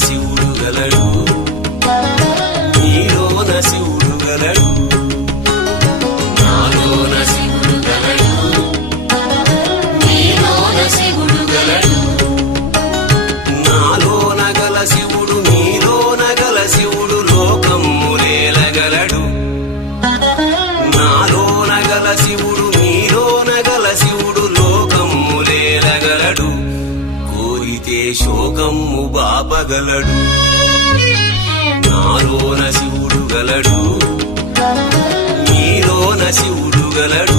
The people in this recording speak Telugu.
శివుడు గలడు నీలోన శివుడు గలడు నాలోన శివుడు గలడు నీలోన శివుడు గలడు నాలోన గల శివుడు నీలోన గల శివుడు లోకములేలగలడు నాలోన గల శివుడు నీలోన గల శివుడు లోకములేలగలడు కోరితే శోకము బాపగలడు నాలోన శివుడు గలడు నీలోన శివుడు గలడు